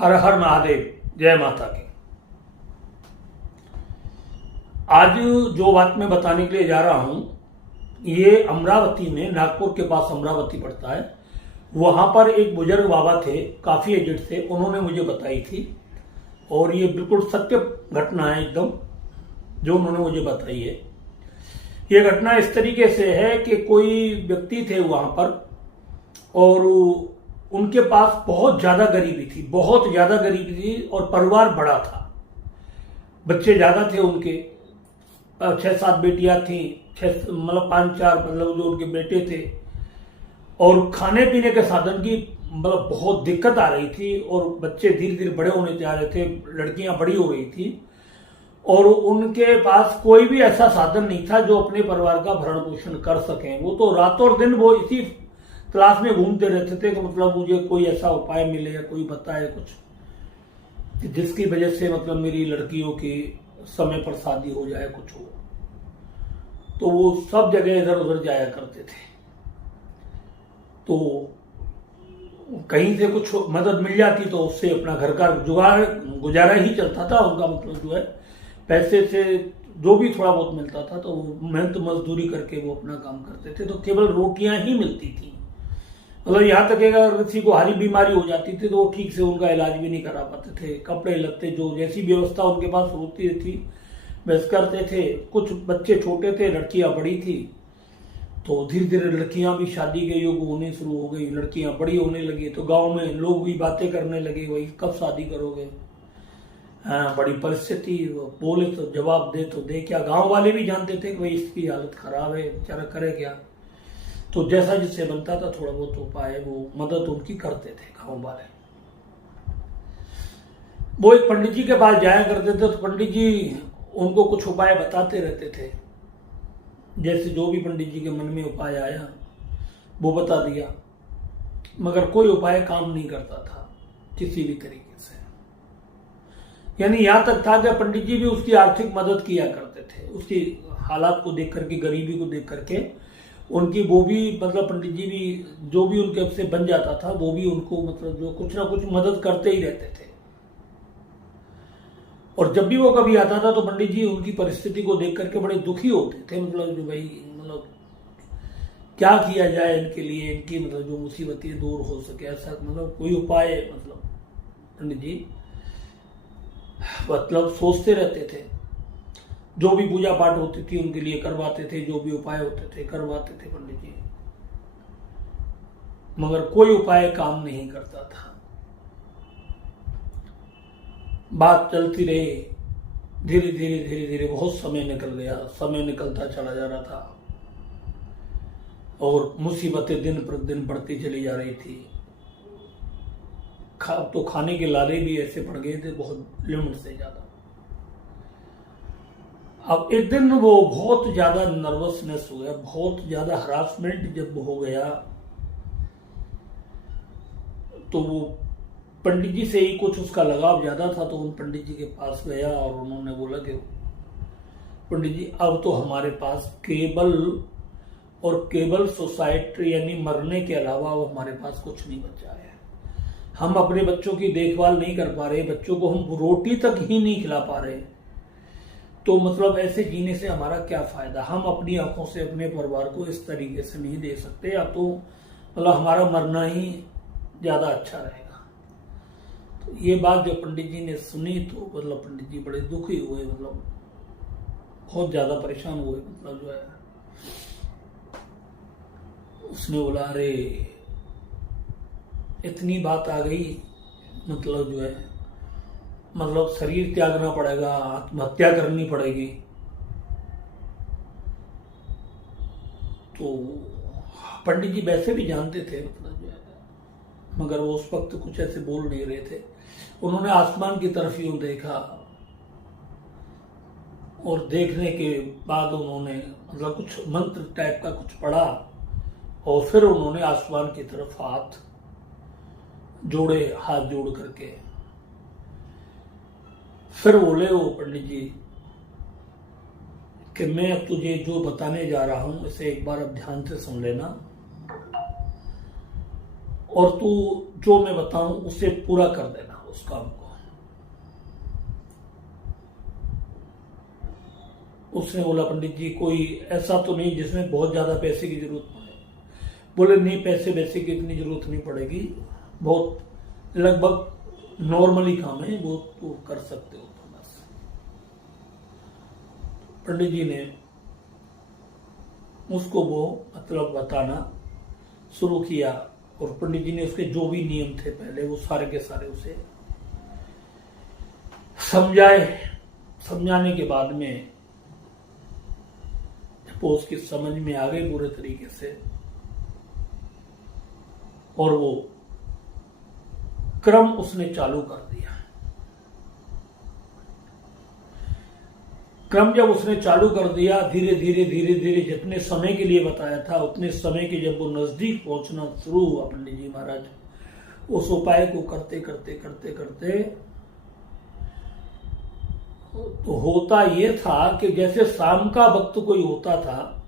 हर हर महादेव, जय माता की। आज जो बात मैं बताने के लिए जा रहा हूं, ये अमरावती में, नागपुर के पास अमरावती पड़ता है, वहां पर एक बुजुर्ग बाबा थे, काफी एजेड थे, उन्होंने मुझे बताई थी। और ये बिल्कुल सत्य घटना है एकदम, जो उन्होंने मुझे बताई है। ये घटना इस तरीके से है कि कोई व्यक्ति थे वहां पर, और उनके पास बहुत ज्यादा गरीबी थी, बहुत ज्यादा गरीबी थी, और परिवार बड़ा था, बच्चे ज्यादा थे उनके, 6-7 बेटियां थी, 5-4 जो उनके बेटे थे। और खाने पीने के साधन की बहुत दिक्कत आ रही थी, और बच्चे धीरे धीरे बड़े होने जा रहे थे, लड़कियां बड़ी हो रही थी, और उनके पास कोई भी ऐसा साधन नहीं था जो अपने परिवार का भरण पोषण कर सकें। वो तो रात और दिन वो इसी तलाश में घूमते रहते थे कि मुझे कोई ऐसा उपाय मिले या कोई बताए कुछ, जिसकी वजह से मेरी लड़कियों की समय पर शादी हो जाए, कुछ हो। तो वो सब जगह इधर उधर जाया करते थे। तो कहीं से कुछ मदद मिल जाती तो उससे अपना घर का गुजारा ही चलता था उनका। जो है, पैसे से जो भी थोड़ा बहुत मिलता था तो मेहनत मजदूरी करके वो अपना काम करते थे। तो केवल रोटियां ही मिलती थी। यहाँ तक अगर किसी को हारी बीमारी हो जाती थी तो वो ठीक से उनका इलाज भी नहीं करा पाते थे। कपड़े लत्ते जो जैसी व्यवस्था उनके पास होती थी वैसे करते थे। कुछ बच्चे छोटे थे, लड़कियां बड़ी थी, तो धीरे धीरे लड़कियां भी शादी के योग होने शुरू हो गई, लड़कियां बड़ी होने लगी। तो गांव में लोग भी बातें करने लगे, वही कब शादी करोगे। हाँ, बड़ी परिस्थिति, बोले तो जवाब दे तो दे क्या। गांव वाले भी जानते थे कि भाई इसकी हालत खराब है, बेचारा करे क्या। तो जैसा जिससे बनता था थोड़ा बहुत उपाय, वो मदद उनकी करते थे गांव वाले। वो एक पंडित जी के पास जाया करते थे, तो पंडित जी उनको कुछ उपाय बताते रहते थे। जैसे जो भी पंडित जी के मन में उपाय आया वो बता दिया, मगर कोई उपाय काम नहीं करता था किसी भी तरीके से। यानी यहां तक था कि पंडित जी भी उसकी आर्थिक मदद किया करते थे, उसकी हालात को देख करके, गरीबी को देख करके उनकी वो भी पंडित जी भी जो भी उनके से बन जाता था वो भी उनको जो कुछ ना कुछ मदद करते ही रहते थे। और जब भी वो कभी आता था तो पंडित जी उनकी परिस्थिति को देख करके बड़े दुखी होते थे। जो भाई क्या किया जाए इनके लिए, इनकी जो मुसीबतें दूर हो सके, ऐसा कोई उपाय पंडित जी सोचते रहते थे। जो भी पूजा पाठ होती थी उनके लिए करवाते थे, जो भी उपाय होते थे करवाते थे पंडित जी, मगर कोई उपाय काम नहीं करता था। बात चलती रही, धीरे धीरे धीरे धीरे बहुत समय निकल गया, समय निकलता चला जा रहा था, और मुसीबतें दिन प्रतिदिन बढ़ती चली जा रही थी। तो खाने के लाले भी ऐसे पड़ गए थे, बहुत लिमिट से ज्यादा। अब एक दिन वो बहुत ज्यादा नर्वसनेस हो गया, बहुत ज्यादा हरासमेंट जब हो गया, तो वो पंडित जी से ही कुछ उसका लगाव ज्यादा था। तो उन पंडित जी के पास गया और उन्होंने बोला कि पंडित जी अब तो हमारे पास केवल सुसाइड यानी मरने के अलावा अब हमारे पास कुछ नहीं बचा है। हम अपने बच्चों की देखभाल नहीं कर पा रहे, बच्चों को हम रोटी तक ही नहीं खिला पा रहे, तो ऐसे जीने से हमारा क्या फायदा। हम अपनी आंखों से अपने परिवार को इस तरीके से नहीं दे सकते, अब तो हमारा मरना ही ज्यादा अच्छा रहेगा। तो ये बात जो पंडित जी ने सुनी तो पंडित जी बड़े दुखी हुए, बहुत ज्यादा परेशान हुए। जो है उसने बोला, अरे इतनी बात आ गई, जो है शरीर त्यागना पड़ेगा, आत्महत्या करनी पड़ेगी। तो पंडित जी वैसे भी जानते थे जो है, मगर वो उस वक्त कुछ ऐसे बोल नहीं रहे थे। उन्होंने आसमान की तरफ यूं देखा, और देखने के बाद उन्होंने कुछ मंत्र टाइप का कुछ पढ़ा, और फिर उन्होंने आसमान की तरफ हाथ जोड़ करके फिर बोले वो पंडित जी कि मैं तुझे जो बताने जा रहा हूं इसे एक बार अब ध्यान से सुन लेना, और तू जो मैं बताऊं उसे पूरा कर देना, उस काम को। उसने बोला पंडित जी कोई ऐसा तो नहीं जिसमें बहुत ज्यादा पैसे की जरूरत पड़े। बोले नहीं, पैसे की इतनी जरूरत नहीं पड़ेगी, बहुत लगभग नॉर्मली काम है, वो तो कर सकते हो। तो बस पंडित जी ने उसको वो मतलब बताना शुरू किया, और पंडित जी ने उसके जो भी नियम थे पहले वो सारे के सारे उसे समझाने के बाद में वो उसकी समझ में आ गई पूरे तरीके से, और वो क्रम उसने चालू कर दिया। क्रम जब उसने चालू कर दिया, धीरे धीरे जितने समय के लिए बताया था उतने समय के जब वो नजदीक पहुंचना शुरू हुआ, पंडित जी महाराज उस उपाय को करते करते तो होता ये था कि जैसे शाम का वक्त कोई होता था,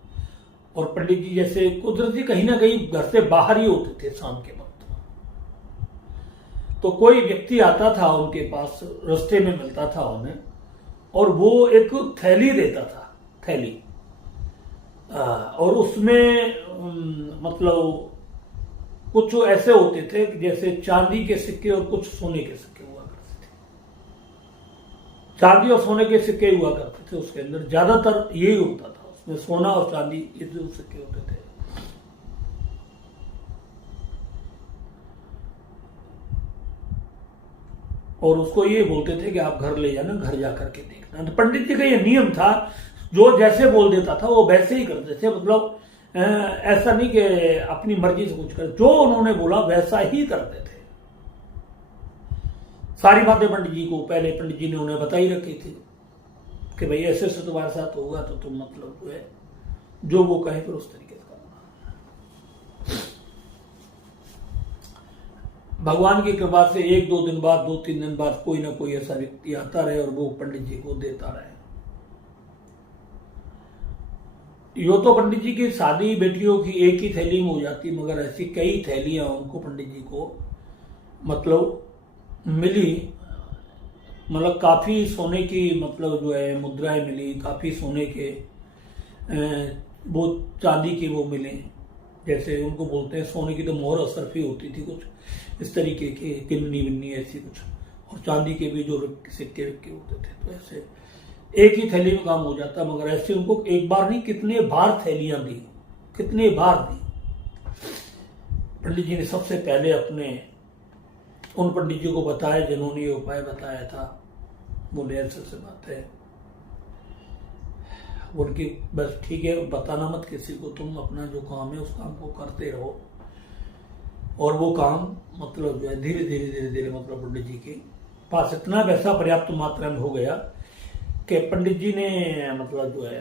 और पंडित जी जैसे कुदरती कहीं ना कहीं घर से बाहर ही होते थे शाम के वक्त, तो कोई व्यक्ति आता था उनके पास, रास्ते में मिलता था उन्हें, और वो एक थैली देता था, थैली, और उसमें मतलब कुछ ऐसे होते थे जैसे चांदी के सिक्के और कुछ सोने के सिक्के हुआ करते थे। चांदी और सोने के सिक्के हुआ करते थे उसके अंदर, ज्यादातर यही होता था उसमें, सोना और चांदी ये जो सिक्के होते थे। और उसको ये बोलते थे कि आप घर ले जाना, घर जाकर के देखना। तो पंडित जी का ये नियम था, जो जैसे बोल देता था वो वैसे ही करते थे, मतलब ऐसा नहीं कि अपनी मर्जी से कुछ कर, जो उन्होंने बोला वैसा ही करते थे। सारी बातें पंडित जी को पहले पंडित जी ने उन्हें बताई रखी थी कि भाई ऐसे ऐसे तुम्हारे साथ होगा, तो तुम मतलब जो है जो वो कहे फिर उस तरीके से करना। भगवान की कृपा से 1-2 दिन बाद, 2-3 दिन बाद कोई ना कोई ऐसा व्यक्ति आता रहे और वो पंडित जी को देता रहे। यो तो पंडित जी की शादी बेटियों की एक ही थैली में हो जाती, मगर ऐसी कई थैलियां उनको पंडित जी को मतलब मिली, मतलब काफी सोने की मतलब जो है मुद्राएं मिली, काफी सोने के वो चांदी के वो मिले, जैसे उनको बोलते हैं सोने की तो मोहर असरफी होती थी कुछ इस तरीके के, किन्नी विन्नी ऐसी कुछ, और चांदी के भी जो सिक्के विक्के होते थे। तो ऐसे एक ही थैली में काम हो जाता, मगर ऐसे उनको एक बार नहीं कितने बार थैलियां दी, कितने बार दी। पंडित जी ने सबसे पहले अपने उन पंडित जी को बताया जिन्होंने ये उपाय बताया था, बोले ऐसे बात है, उनकी बस ठीक है बताना मत किसी को, तुम अपना जो काम है उस काम को करते रहो। और वो काम मतलब जो है धीरे धीरे मतलब पंडित जी के पास इतना पैसा पर्याप्त मात्रा में हो गया कि पंडित जी ने मतलब जो है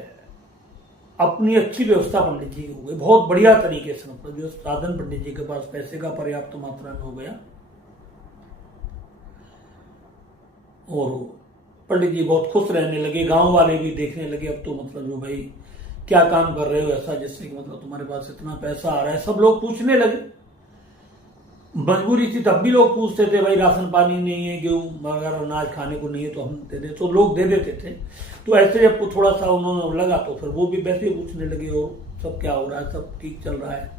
अपनी अच्छी व्यवस्था पंडित जी की हो गई, बहुत बढ़िया तरीके से, मतलब जो साधन पंडित जी के पास पैसे का पर्याप्त मात्रा में हो गया। और पंडित जी बहुत खुश रहने लगे, गांव वाले भी देखने लगे अब तो मतलब जो भाई क्या काम कर रहे हो ऐसा जिससे कि मतलब तुम्हारे पास इतना पैसा आ रहा है। सब लोग पूछने लगे, मजबूरी थी तब भी लोग पूछते थे, भाई राशन पानी नहीं है, गेहूं वगैरह अनाज खाने को नहीं है तो हम दे दे, तो लोग दे देते थे। तो ऐसे जब थोड़ा सा उन्होंने लगा तो फिर वो भी वैसे ही पूछने लगे, और सब क्या हो रहा है, सब ठीक चल रहा है,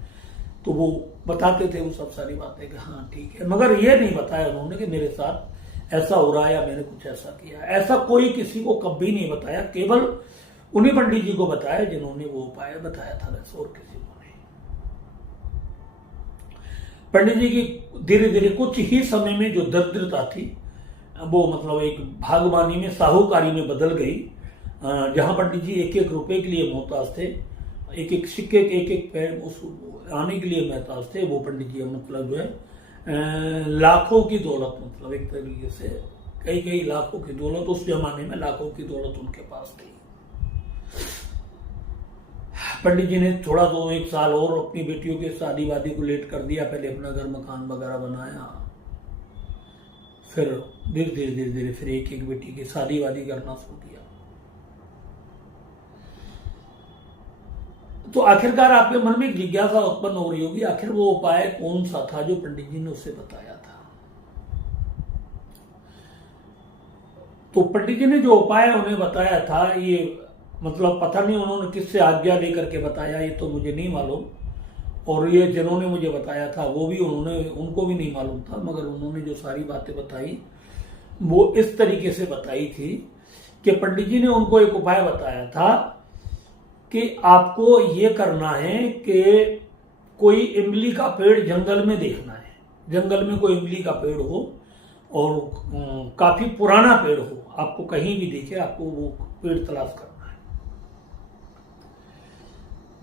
तो वो बताते थे वो सब सारी बातें कि हाँ ठीक है। मगर ये नहीं बताया उन्होंने कि मेरे साथ ऐसा हो रहा है या मैंने कुछ ऐसा किया, ऐसा कोई किसी को कभी नहीं बताया, केवल उन्हीं पंडित जी को बताया जिन्होंने वो उपाय बताया था, वैसे और किसी को नहीं। पंडित जी की धीरे धीरे कुछ ही समय में जो दरिद्रता थी वो मतलब एक भागवानी में, साहूकारी में बदल गई, जहां पंडित जी 1-1 रुपए के लिए मोहताज थे, 1-1 सिक्के, 1-1 पैर उस आने के लिए मोहताज थे। वो पंडित जी मतलब जो है लाखों की दौलत, मतलब एक तरीके से कई लाखों की दौलत, उस जमाने में लाखों की दौलत उनके पास थी। पंडित जी ने थोड़ा 1 साल और अपनी बेटियों के शादी वादी को लेट कर दिया, पहले अपना घर मकान वगैरह बनाया, फिर धीरे धीरे फिर 1-1 बेटी की शादी वादी करना शुरू किया। तो आखिरकार आपके मन में एक जिज्ञासा उत्पन्न हो रही होगी, आखिर वो उपाय कौन सा था जो पंडित जी ने उससे बताया था। तो पंडित जी ने जो उपाय उन्हें बताया था, ये मतलब पता नहीं उन्होंने किससे आज्ञा लेकर के बताया, ये तो मुझे नहीं मालूम। और ये जिन्होंने मुझे बताया था वो भी उनको भी नहीं मालूम था, मगर उन्होंने जो सारी बातें बताई वो इस तरीके से बताई थी कि पंडित जी ने उनको एक उपाय बताया था कि आपको ये करना है कि कोई इमली का पेड़ जंगल में देखना है। जंगल में कोई इमली का पेड़ हो और काफी पुराना पेड़ हो, आपको कहीं भी दिखे, आपको वो पेड़ तलाश करना है।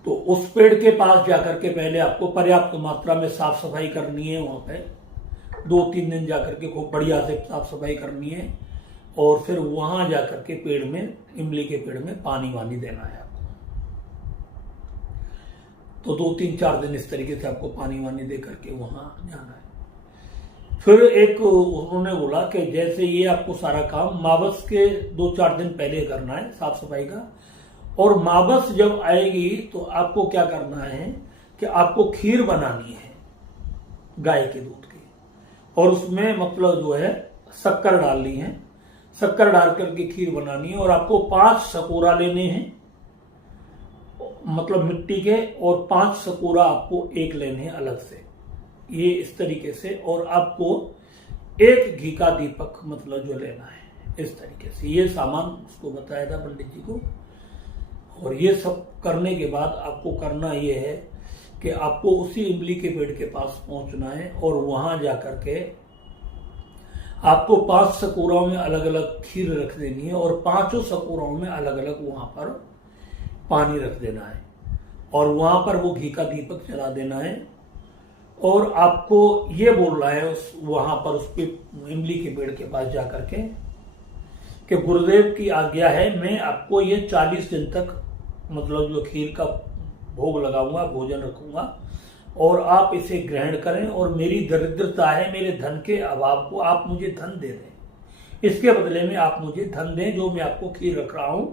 तो उस पेड़ के पास जाकर के पहले आपको पर्याप्त मात्रा में साफ सफाई करनी है। वहां पे 2-3 दिन जाकर के खूब बढ़िया से साफ सफाई करनी है और फिर वहां जाकर के पेड़ में, इमली के पेड़ में पानी वानी देना है आपको। तो 2-3-4 दिन इस तरीके से आपको पानी वानी दे करके वहां जाना है। फिर एक उन्होंने बोला कि जैसे ये आपको सारा काम मावस के 2-4 दिन पहले करना है साफ सफाई का, और मावस जब आएगी तो आपको क्या करना है कि आपको खीर बनानी है गाय के दूध की, और उसमें मतलब जो है शक्कर डालनी है। शक्कर डाल करके खीर बनानी है और आपको 5 सकोरा लेने हैं, मतलब मिट्टी के, और 5 सकोरा आपको एक लेने हैं अलग से, ये इस तरीके से। और आपको एक घी का दीपक मतलब जो लेना है, इस तरीके से ये सामान उसको बताया था पंडित जी को। और ये सब करने के बाद आपको करना ये है कि आपको उसी इमली के पेड़ के पास पहुंचना है और वहां जाकर के आपको 5 सकोराओं में अलग अलग खीर रख देनी है और 5 सकोराओं में अलग अलग वहां पर पानी रख देना है और वहां पर वो घी का दीपक जला देना है। और आपको ये बोलना है वहां पर उस पे इमली के पेड़ के पास जाकर के कि गुरुदेव की आज्ञा है, मैं आपको ये 40 दिन तक मतलब जो खीर का भोग लगाऊंगा, भोजन रखूंगा, और आप इसे ग्रहण करें। और मेरी दरिद्रता है, मेरे धन के अभाव को आप मुझे धन दे दें, इसके बदले में आप मुझे धन दें जो मैं आपको खीर रख रहा हूं।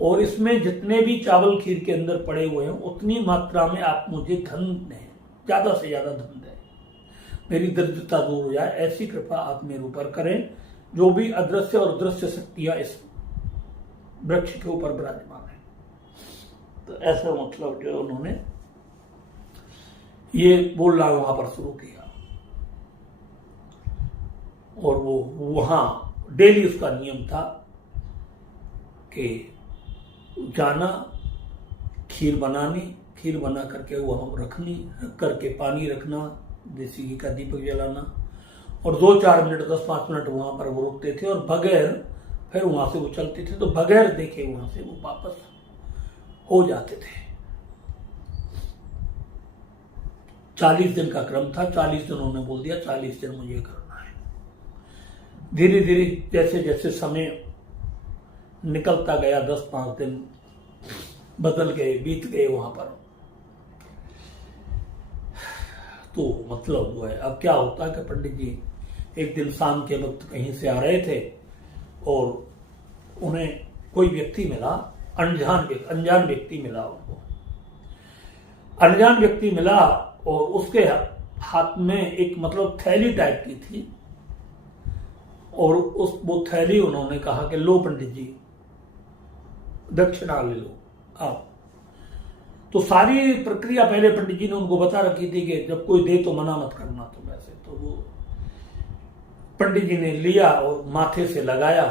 और इसमें जितने भी चावल खीर के अंदर पड़े हुए हैं उतनी मात्रा में आप मुझे धन दें, ज्यादा से ज्यादा धन दें, मेरी दरिद्रता दूर हो जाए, ऐसी कृपा आप मेरे ऊपर करें। जो भी अदृश्य और दृश्य शक्तियां इस वृक्ष के ऊपर विराजमान है। तो ऐसा मतलब जो उन्होंने ये बोलना वहां पर शुरू किया। और वो वहां डेली उसका नियम था कि जाना, खीर बनानी, खीर बना करके वहां रखनी, रख करके पानी रखना, देसी घी का दीपक जलाना, और 2-4 मिनट 10-5 मिनट वहां पर वो रुकते थे और बगैर फिर वहां से वो चलते थे, तो बगैर देखे वहां से वो वापस हो जाते थे। 40 दिन का क्रम था। 40 दिन उन्होंने बोल दिया 40 दिन मुझे करना है। धीरे धीरे जैसे जैसे समय निकलता गया, 10-5 दिन बदल गए, बीत गए वहां पर। तो मतलब जो है अब क्या होता कि पंडित जी एक दिन शाम के वक्त कहीं से आ रहे थे और उन्हें कोई व्यक्ति मिला, अनजान व्यक्ति मिला उनको। अनजान व्यक्ति मिला और उसके हाथ में एक मतलब थैली टाइप की थी, और वो थैली उन्होंने कहा कि लो पंडित जी दक्षिणा ले लो आप। तो सारी प्रक्रिया पहले पंडित जी ने उनको बता रखी थी कि जब कोई दे तो मना मत करना। तो वैसे तो वो पंडित जी ने लिया और माथे से लगाया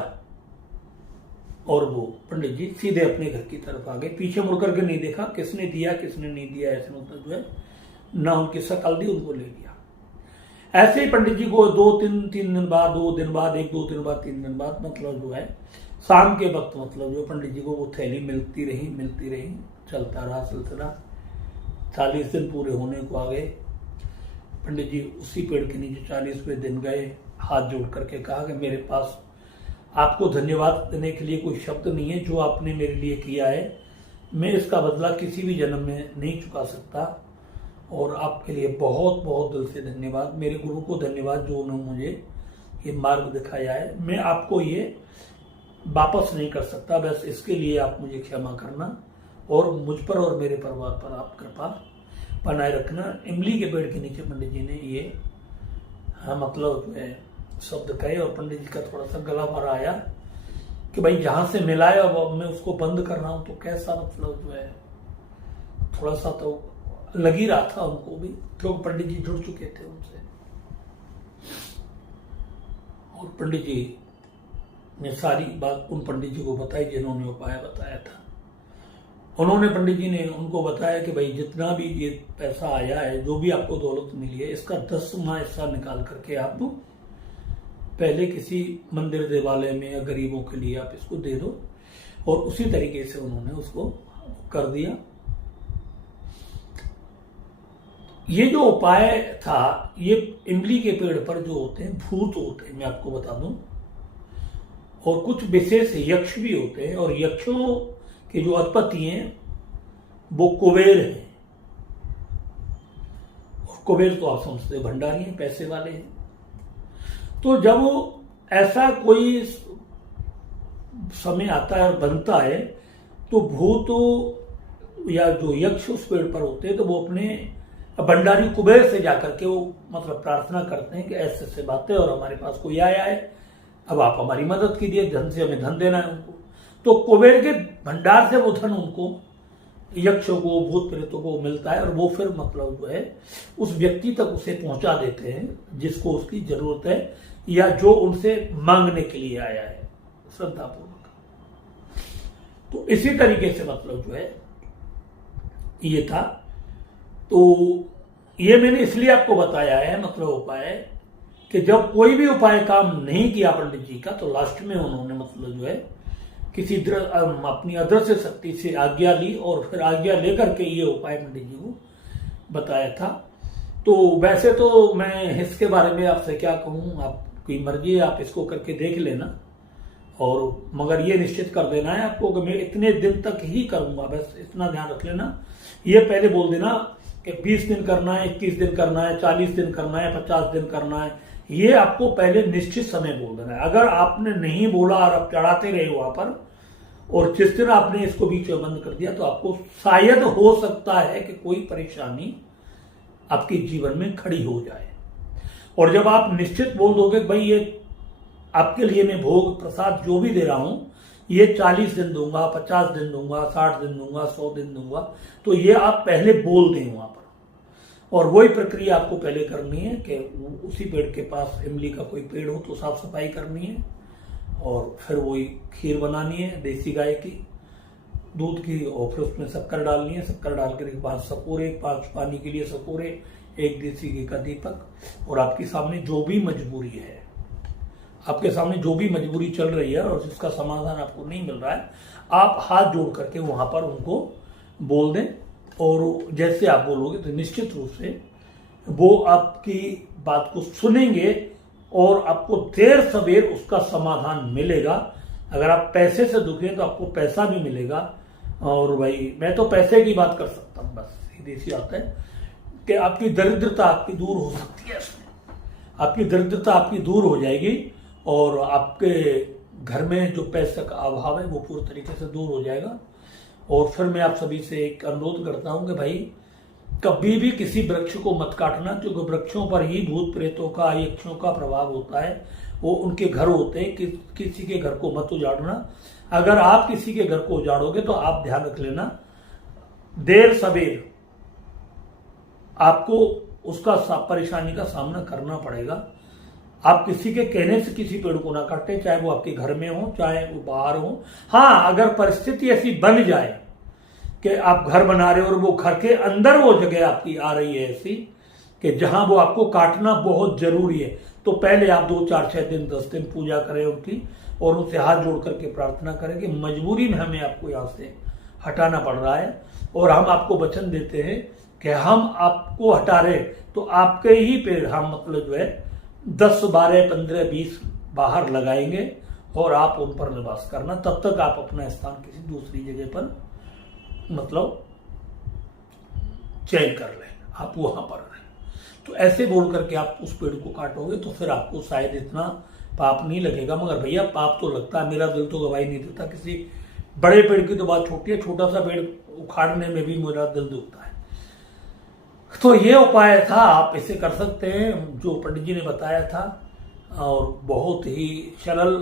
और वो पंडित जी सीधे अपने घर की तरफ आ गए। पीछे मुड़ करके नहीं देखा किसने दिया किसने नहीं दिया, ऐसे मतलब जो है ना उनकी शकल दी, उनको ले लिया। ऐसे ही पंडित जी को 2-3 दिन बाद, 2 दिन बाद, 1-2 दिन बाद, 3 दिन बाद मतलब जो है शाम के वक्त मतलब जो पंडित जी को वो थैली मिलती रही, चलता रहा सिलसिला। 40 दिन पूरे होने को आ गए। पंडित जी उसी पेड़ के नीचे 40वें दिन गए, हाथ जोड़ करके कहा कि मेरे पास आपको धन्यवाद देने के लिए कोई शब्द नहीं है, जो आपने मेरे लिए किया है मैं इसका बदला किसी भी जन्म में नहीं चुका सकता, और आपके लिए बहुत बहुत दिल से धन्यवाद। मेरे गुरु को धन्यवाद जो उन्होंने मुझे ये मार्ग दिखाया है। मैं आपको ये वापस नहीं कर सकता, बस इसके लिए आप मुझे क्षमा करना और मुझ पर और मेरे परिवार पर आप कृपा बनाए रखना। इमली के पेड़ के नीचे पंडित जी ने ये मतलब शब्द कहे और पंडित जी का थोड़ा सा गला भर आया कि भाई जहां से मिला है अब मैं उसको बंद कर रहा हूं, तो कैसा मतलब जो है थोड़ा सा तो लग ही रहा था उनको भी, क्योंकि पंडित जी जुड़ चुके थे उनसे। और पंडित जी ने सारी बात उन पंडित जी को बताई जिन्होंने उपाय बताया था। उन्होंने पंडित जी ने उनको बताया कि भाई जितना भी ये पैसा आया है, जो भी आपको दौलत मिली है, इसका 10वां हिस्सा निकाल करके आप पहले किसी मंदिर देवालय में या गरीबों के लिए आप इसको दे दो। और उसी तरीके से उन्होंने उसको कर दिया। ये जो उपाय था, ये इमली के पेड़ पर जो होते हैं भूत होते हैं, मैं आपको बता दूं, और कुछ विशेष यक्ष भी होते हैं। और यक्षों के जो अधिपति हैं वो कुबेर हैं। और कुबेर तो आप समझते हैं भंडारी हैं, पैसे वाले हैं। तो जब ऐसा कोई समय आता है और बनता है, तो भूत या जो यक्ष उस पेड़ पर होते हैं, तो वो अपने भंडारी कुबेर से जाकर के वो मतलब प्रार्थना करते हैं कि ऐसे ऐसे बातें, और हमारे पास कोई आया है, अब आप हमारी मदद कीजिए, धन से हमें धन देना है उनको। तो कुबेर के भंडार से वो धन उनको, यक्षों को, भूत प्रेतों को मिलता है, और वो फिर मतलब जो है उस व्यक्ति तक उसे पहुंचा देते हैं जिसको उसकी जरूरत है, या जो उनसे मांगने के लिए आया है श्रद्धापूर्वक। तो इसी तरीके से मतलब जो है ये था। तो ये मैंने इसलिए आपको बताया है मतलब उपाय, कि जब कोई भी उपाय काम नहीं किया पंडित जी का, तो लास्ट में उन्होंने मतलब जो है किसी अपनी अदृश्य शक्ति से आज्ञा ली, और फिर आज्ञा लेकर के ये उपाय पंडित जी को बताया था। तो वैसे तो मैं इसके बारे में आपसे क्या कहूँ, आपकी मर्जी है, आप इसको करके देख लेना। और मगर ये निश्चित कर देना है आपको कि मैं इतने दिन तक ही करूंगा, बस इतना ध्यान रख लेना। ये पहले बोल देना कि 20 दिन करना है, 21 दिन करना है, 40 दिन करना है, 50 दिन करना है, ये आपको पहले निश्चित समय बोल देना है। अगर आपने नहीं बोला और आप चढ़ाते रहे वहां पर, और जिस दिन आपने इसको बीच में बंद कर दिया, तो आपको शायद हो सकता है कि कोई परेशानी आपके जीवन में खड़ी हो जाए। और जब आप निश्चित बोल दोगे भाई ये आपके लिए मैं भोग प्रसाद जो भी दे रहा हूं, ये 40 दिन दूंगा, 50 दिन दूंगा, 60 दिन दूंगा, 100 दिन दूंगा, तो ये आप पहले बोल दें वहां पर। और वही प्रक्रिया आपको पहले करनी है कि उसी पेड़ के पास इमली का कोई पेड़ हो तो साफ सफाई करनी है, और फिर वही खीर बनानी है देसी गाय की दूध की, और फिर उसमें शक्कर डालनी है। शक्कर डाल कर 5 सकोरे, 5 पानी के लिए सकोरे, 1 देसी घी का दीपक। और आपके सामने जो भी मजबूरी है, आपके सामने जो भी मजबूरी चल रही है और जिसका समाधान आपको नहीं मिल रहा है, आप हाथ जोड़ करके वहां पर उनको बोल दें। और जैसे आप बोलोगे तो निश्चित रूप से वो आपकी बात को सुनेंगे और आपको देर सवेर उसका समाधान मिलेगा। अगर आप पैसे से दुखी हैं तो आपको पैसा भी मिलेगा। और भाई मैं तो पैसे की बात कर सकता हूँ, बस सीधी सी बात है कि आपकी दरिद्रता आपकी दूर हो सकती है। आपकी दरिद्रता आपकी दूर हो जाएगी, और आपके घर में जो पैसे का अभाव है वो पूरी तरीके से दूर हो जाएगा। और फिर मैं आप सभी से एक अनुरोध करता हूं कि भाई कभी भी किसी वृक्ष को मत काटना, क्योंकि वृक्षों पर ही भूत प्रेतों का, यक्षों का प्रभाव होता है। वो उनके घर होते हैं, किसी के घर को मत उजाड़ना। अगर आप किसी के घर को उजाड़ोगे तो आप ध्यान रख लेना, देर सवेर आपको उसका परेशानी का सामना करना पड़ेगा। आप किसी के कहने से किसी पेड़ को ना काटें, चाहे वो आपके घर में हो, चाहे वो बाहर हो। हाँ, अगर परिस्थिति ऐसी बन जाए कि आप घर बना रहे हो और वो घर के अंदर वो जगह आपकी आ रही है ऐसी कि जहां वो आपको काटना बहुत जरूरी है, तो पहले आप 2, 4, 6 दिन, 10 दिन पूजा करें उनकी, और उनसे हाथ जोड़ करके प्रार्थना करें कि मजबूरी में हमें आपको यहां से हटाना पड़ रहा है, और हम आपको वचन देते हैं कि हम आपको हटा रहे तो आपके ही पेड़ हम मतलब जो है 10, 12, 15, 20 बाहर लगाएंगे, और आप उन पर निवास करना। तब तक आप अपना स्थान किसी दूसरी जगह पर मतलब चयन कर लें, आप वहां पर रहें। तो ऐसे बोल करके आप उस पेड़ को काटोगे तो फिर आपको शायद इतना पाप नहीं लगेगा। मगर भैया पाप तो लगता है, मेरा दिल तो गवाही नहीं देता। किसी बड़े पेड़ की तो बात छोटी है, छोटा सा पेड़ उखाड़ने में भी मेरा दिल दुखता है। तो ये उपाय था, आप इसे कर सकते हैं जो पंडित जी ने बताया था, और बहुत ही सरल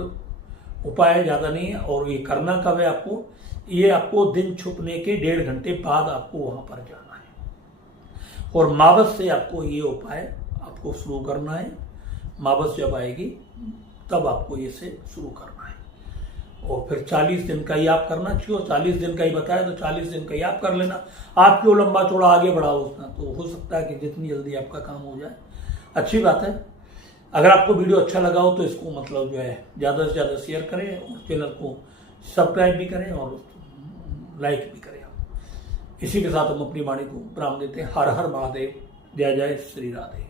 उपाय ज़्यादा नहीं है। और ये करना कब है आपको, ये आपको दिन छुपने के 1.5 घंटे बाद आपको वहां पर जाना है। और मावस से आपको ये उपाय आपको शुरू करना है। मावस जब आएगी तब आपको ये से शुरू करना है। और फिर 40 दिन का ही आप करना चाहिए। 40 दिन का ही बताया तो 40 दिन का ही आप कर लेना। आप क्यों लंबा चौड़ा आगे बढ़ाओ उतना, तो हो सकता है कि जितनी जल्दी आपका काम हो जाए अच्छी बात है। अगर आपको वीडियो अच्छा लगा हो तो इसको मतलब जो है ज़्यादा से ज़्यादा शेयर करें और चैनल को सब्सक्राइब भी करें और लाइक भी करें। इसी के साथ हम अपनी वाणी को विराम देते हैं। हर हर महादेव, जय जय श्री राधे।